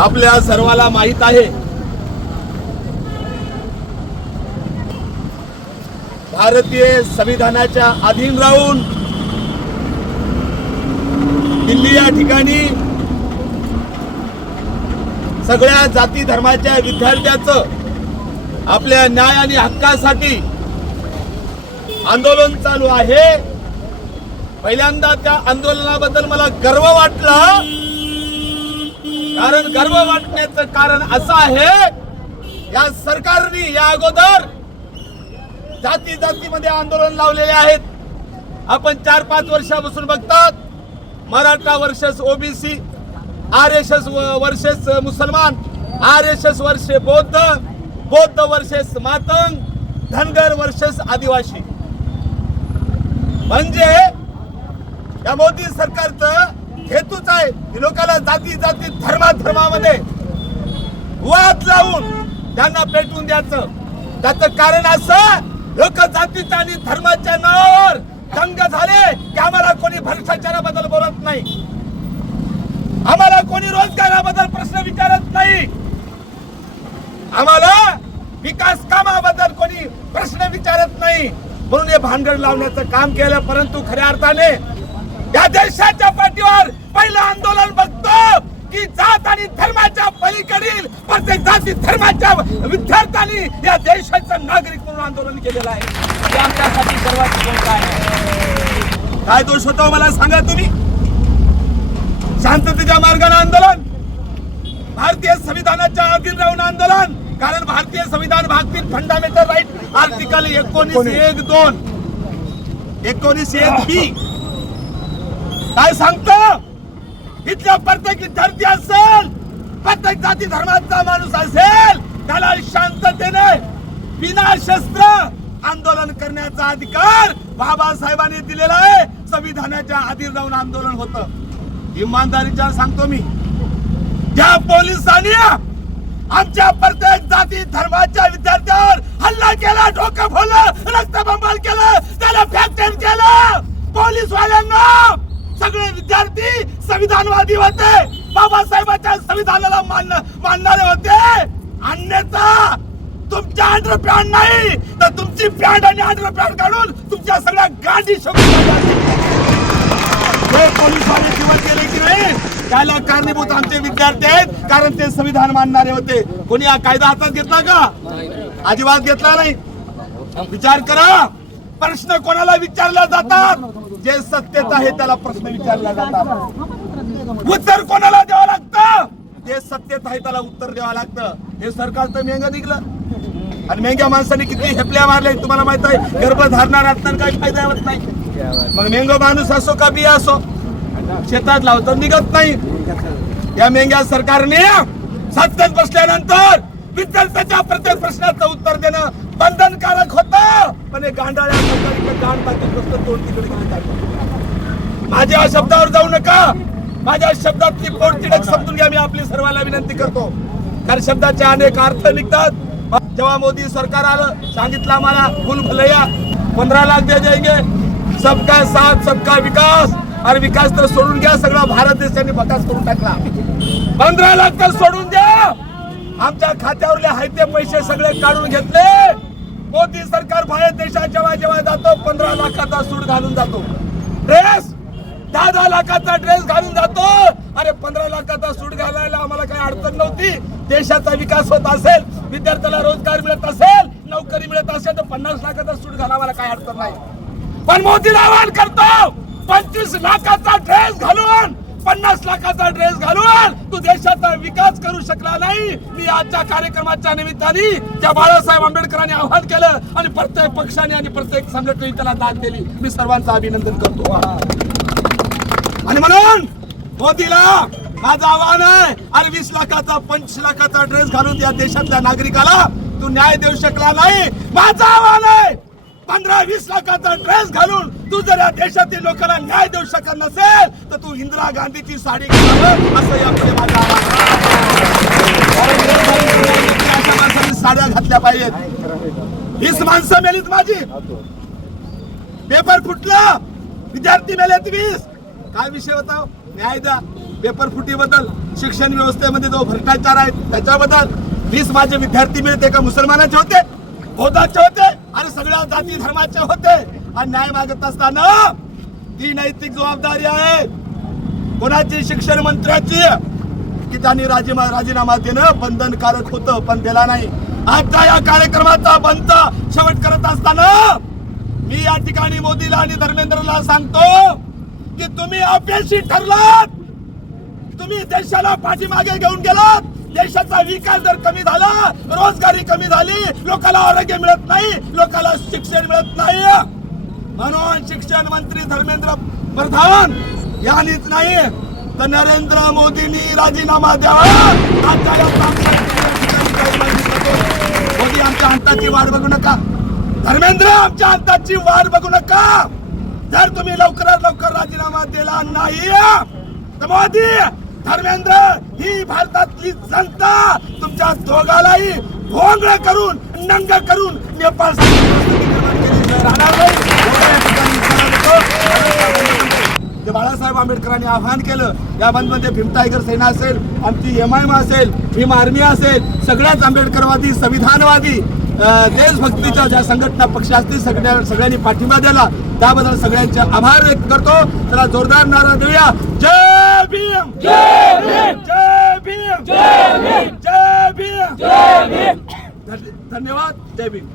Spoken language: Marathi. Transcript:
आपल्या सर्वाला माहित आहे, भारतीय संविधानाच्या अधीन राहून दिल्ली या ठिकाणी सगळ्या जाती धर्माच्या विद्यार्थ्यांचं आपल्या न्याय आणि हक्कासाठी आंदोलन चालू आहे। पहिल्यांदा त्या आंदोलनाबद्दल मला गर्व वाटला, कारण गर्व वाटण्याचं कारण असं आहे, या सरकारने या अगोदर जाती जातीमध्ये आंदोलन लावलेले आहेत। आपण 4-5 वर्षापासून बघतात, Maratha versus OBC, RSS versus मुसलमान, आरएसएस वर्सेस बौद्ध, बौद्ध वर्सेस मातंग, धनगर वर्सेस आदिवासी। म्हणजे या मोदी सरकारचं हेतूच आहे की लोकांना जाती जाती धर्मामध्ये वाद लावून त्यांना पेटवून द्यायचं। त्याचं कारण असं, लोक जातीच्या आणि धर्माच्या नावावर दंग झाले की आम्हाला कोणी भ्रष्टाचाराबद्दल बोलत नाही, आम्हाला कोणी रोजगाराबद्दल प्रश्न विचारत नाही, आम्हाला विकास कामाबद्दल कोणी प्रश्न विचारत नाही। म्हणून हे भांडण लावण्याचं काम केलं। परंतु खऱ्या अर्थाने या देशाच्या पाठीवर पहिलं आंदोलन बघतो की जात आणि धर्माच्या पलीकडील प्रत्येक जाती धर्माच्या विद्यार्थ्यांनी या देशाचं नागरिक म्हणून आंदोलन केलेलं आहे। हे आमच्यासाठी सर्वात मोठं आहे। काय दोष होता मला सांगा तुम्ही? शांततेच्या मार्गाने आंदोलन, भारतीय संविधानाच्या अधीन राहून आंदोलन, कारण भारतीय संविधान भाग 3 फंडामेंटल राईट आर्टिकल 19(1)(2) 19(1)(b) काय सांगतो? इथल्या प्रत्येक विद्यार्थी असेल, प्रत्येक जाती धर्माचा माणूस असेल, त्याला शांततेने बिना शस्त्र आंदोलन करण्याचा अधिकार बाबासाहेबांनी दिलेला आहे। संविधानाच्या अधीन राहून आंदोलन होतं। इमानदारीच्या सांगतो मी, ज्या पोलिसांनी आमच्या प्रत्येक जाती धर्माच्या विद्यार्थ्यावर हल्ला केला, डोकं फोडलं, रक्तबंबाळ केलं, त्याला फ्रॅक्चर केलं, पोलीस वाल्यांना सगळे विद्यार्थी संविधानवादी होते, बाबासाहेबांच्या संविधानाला मानणारे होते। अन्यथा तुमच्या अंडरपॅन्ट नाही तर तुमची पॅन्ट आणि अंडरपॅन्ट काढून तुमच्या सगळ्या गाडी पोलिसांनी जीवन केले की नाही, त्याला कारणीभूत आमचे विद्यार्थी आहेत, कारण ते संविधान मानणारे होते। कोणी हा कायदा हातात घेतला का? अजिबात घेतला नाही। विचार करा, प्रश्न कोणाला विचारले जातात? जे सत्तेत आहे त्याला प्रश्न विचारला जातात। उत्तर कोणाला द्यावं लागतं? जे सत्तेत आहे त्याला उत्तर द्यावं लागतं। हे सरकार तर मेंगा निघलं, आणि मेंग्या माणसाने किती हेपल्या मारले तुम्हाला माहित आहे। गर्भधारणा असताना काही फायदा होत नाही। मग मेंगो माणूस असो का बिया असो, शेतात लावतो निघत नाही। या मेंग्या सरकारने सत्तेत बसल्यानंतर विद्यार्थ्याच्या प्रत्येक प्रश्नाचं उत्तर देणं बंधनकारक होतं, पण गांडाळ्या सरकारने गांड टाकत बसतं, तोंड तिकडे गेले। माझ्या शब्दावर जाऊ नका, माझ्या शब्दातली पोटतिडक समजून घ्या। मी आपली सर्वांना विनंती करतो, कारण शब्दाचे अनेक अर्थ निघतात। जेव्हा मोदी सरकार आलं, सांगितलं आम्हाला फुल भलैया 15 लाख दे देंगे, सबका साथ सबका विकास। अरे विकास तर सोडून घ्या, सगळा भारत देशाने बकास करून टाकला। 15 लाख तर सोडून द्या, आमच्या खात्यावरले आहे ते पैसे सगळे काढून घेतले। मोदी सरकार बाहेर देशात जेव्हा जेव्हा जातो 15 लाखाचा सूट घालून जातो, ड्रेस 10-10 लाखाचा ड्रेस घालून जातो। अरे 15 लाखाचा सूट घालायला आम्हाला काही अडचण नव्हती। देशाचा विकास होत असेल, विद्यार्थ्याला रोजगार मिळत असेल, नोकरी मिळत असेल तर 50 लाखाचा सूट घाला, आम्हाला काही अडचण नाही। पण मोदीला आवाहन करतो, 25 लाखाचा ड्रेस घालून, 50 लाखाचा ड्रेस घालून तू देशाचा विकास करू शकला नाही। मी आजच्या कार्यक्रमाच्या निमित्ताने त्या बाळासाहेब आंबेडकरांनी आवाहन केलं, आणि प्रत्येक पक्षाने आणि प्रत्येक संघटनेने त्याला दाद दिली। मी सर्वांचं अभिनंदन करतो। आणि म्हणून मोदीला माझं आव्हान आहे, अरे 20 लाखाचा 25 लाखाचा ड्रेस घालून या देशातल्या नागरिकाला तू न्याय देऊ शकला नाही। माझं आव्हान आहे, 15-20 लाखाचा ड्रेस घालून तू जर या देशातील लोकांना न्याय देऊ शकत नसेल तर तू इंदिरा गांधीची साडी घालावं, असं यापुढे माझं आव्हान आहे। साड्या घातल्या पाहिजेत। 20 माणसं मेलीत माझी, पेपर फुटला, विद्यार्थी मेलेत 20। काय विषय होता? न्याय द्या। पेपर फुटीबद्दल, शिक्षण व्यवस्थेमध्ये जो भ्रष्टाचार आहे त्याच्याबद्दल, 20 माझे विद्यार्थी मिळते का मुसलमानाचे होते, बौद्धाचे होते आणि सगळ्या जाती धर्माचे होते. आणि न्याय मागत असताना ही नैतिक जबाबदारी आहे कोणाची? शिक्षण मंत्र्याची, की त्यांनी राजीनामा देणं बंधनकारक होतं पण दिला नाही. आजच्या या कार्यक्रमाचा बंद शेवट करत असताना मी या ठिकाणी मोदीला आणि धर्मेंद्रला सांगतो की तुम्ही अपयशी ठरलात. तुम्ही देशाला पाठीमागे घेऊन गेलात. देशाचा विकास जर कमी झाला, रोजगारी कमी झाली, लोकांना आरोग्य मिळत नाही, लोकांना शिक्षण मिळत नाही. म्हणून शिक्षण मंत्री धर्मेंद्र प्रधान यांनीच नाही तर नरेंद्र मोदींनी राजीनामा द्यावा. मोदी आमच्या अंताची वाट बघू नका, धर्मेंद्र आमच्या अंताची वाट बघू नका. जर तुम्ही लवकरात लवकर राजीनामा दिला नाही तर मोदी, धर्मेंद्र, ही भारतातली जनता तुमच्या दोघालाही भोंगळ करून, नंग करून नेपाळ बाळासाहेब आंबेडकरांनी आवाहन केलं. या बंदमध्ये भीम टायगर सेना असेल, आमची MIM असेल, भीम आर्मी असेल, सगळ्याच आंबेडकरवादी, संविधानवादी, देशभक्तीच्या ज्या संघटना पक्ष असतील सगळ्यांनी पाठिंबा दिला. त्याबद्दल सगळ्यांचे आभार व्यक्त करतो. चला जोरदार नारा देऊया. जय भीम, जय भीम, जय भीम, जय भीम, जय भीम, जय भीम. धन्यवाद. जय भीम.